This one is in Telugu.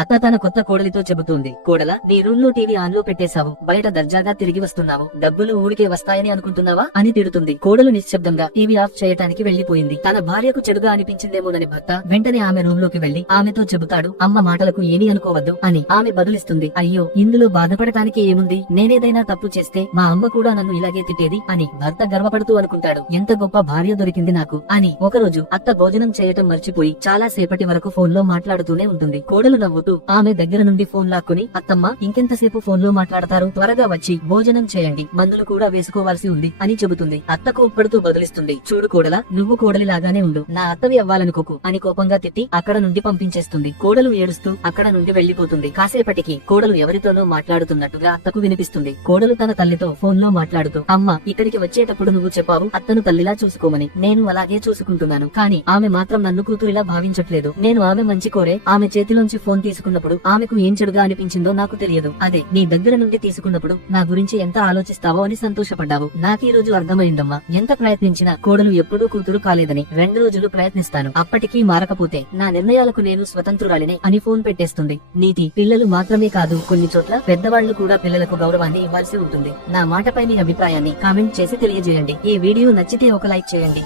అత్త తన కొత్త కోడలితో చెబుతుంది, కోడలా, నీ రూమ్ లో టీవీ ఆన్ లో పెట్టేశావు, బయట దర్జాగా తిరిగి వస్తున్నావు, డబ్బులు ఊరికే వస్తాయని అనుకుంటున్నావా అని తిడుతుంది. కోడలు నిశ్శబ్దంగా టీవీ ఆఫ్ చేయటానికి వెళ్లిపోయింది. తన భార్యకు చెడుగా అనిపించిందేమోనని భర్త వెంటనే ఆమె రూమ్ లోకి వెళ్లి ఆమెతో చెబుతాడు, అమ్మ మాటలకు ఏమీ అనుకోవద్దు అని. ఆమె బదులిస్తుంది, అయ్యో ఇందులో బాధపడటానికి ఏముంది, నేనేదైనా తప్పు చేస్తే మా అమ్మ కూడా నన్ను ఇలాగే తిట్టేది అని భర్త గర్వపడుతూ అనుకుంటాడు. ఎంత గొప్ప భార్య దొరికింది నాకు అని. ఒకరోజు అత్త భోజనం చేయటం మర్చిపోయి చాలా సేపటి వరకు ఫోన్ లో మాట్లాడుతూనే ఉంటుంది. కోడలు నవ్వుతూ ఆమె దగ్గర నుండి ఫోన్ లాక్కుని, అత్తమ్మ ఇంకెంతసేపు ఫోన్ లో మాట్లాడతారు, త్వరగా వచ్చి భోజనం చేయండి, మందులు కూడా వేసుకోవాల్సి ఉంది అని చెబుతుంది. అత్త కోప్పడుతూ బదులిస్తుంది, చూడు కోడలా, నువ్వు కోడలి లాగానే ఉండు, నా అత్తవి అవ్వాలనుకోకు అని కోపంగా తిట్టి అక్కడ నుండి పంపించేస్తుంది. కోడలు ఏడుస్తూ అక్కడ నుండి వెళ్లిపోతుంది. కాసేపటికి కోడలు ఎవరితోనో మాట్లాడుతున్నట్టుగా అత్తకు వినిపిస్తుంది. కోడలు తన తల్లితో ఫోన్ లో మాట్లాడుతూ, అమ్మ ఇక్కడికి వచ్చేటప్పుడు నువ్వు చెప్పావు అత్తను తల్లిలా చూసుకోమని, నేను అలాగే చూసుకుంటున్నాను, కానీ ఆమె మాత్రం నన్ను కూతురిలా భావించట్లేదు. నేను ఆమె మంచి కోరే ఆమె చేతిలోంచి ఫోన్ తీసుకున్నప్పుడు ఆమెకు ఏం చెడుగా అనిపించిందో నాకు తెలియదు. అదే నీ దగ్గర నుండి తీసుకున్నప్పుడు నా గురించి ఎంత ఆలోచిస్తావో అని సంతోషపడ్డావు. నాకీ రోజు అర్థమైందమ్మా. ఎంత ప్రయత్నించినా కోడలు ఎప్పుడూ కూతురు కాలేదని. 2 రోజులు ప్రయత్నిస్తాను, అప్పటికీ మారకపోతే నా నిర్ణయాలకు నేను స్వతంత్రురాలినే అని ఫోన్ పెట్టేస్తుంది. నీతి, పిల్లలు మాత్రమే కాదు, కొన్ని చోట్ల పెద్దవాళ్లు కూడా పిల్లలకు గౌరవాన్ని ఇవ్వాల్సి ఉంటుంది. నా మాటపై మీ అభిప్రాయాన్ని కామెంట్ చేసి తెలియజేయండి. ఈ వీడియో నచ్చితే ఒక లైక్ చేయండి.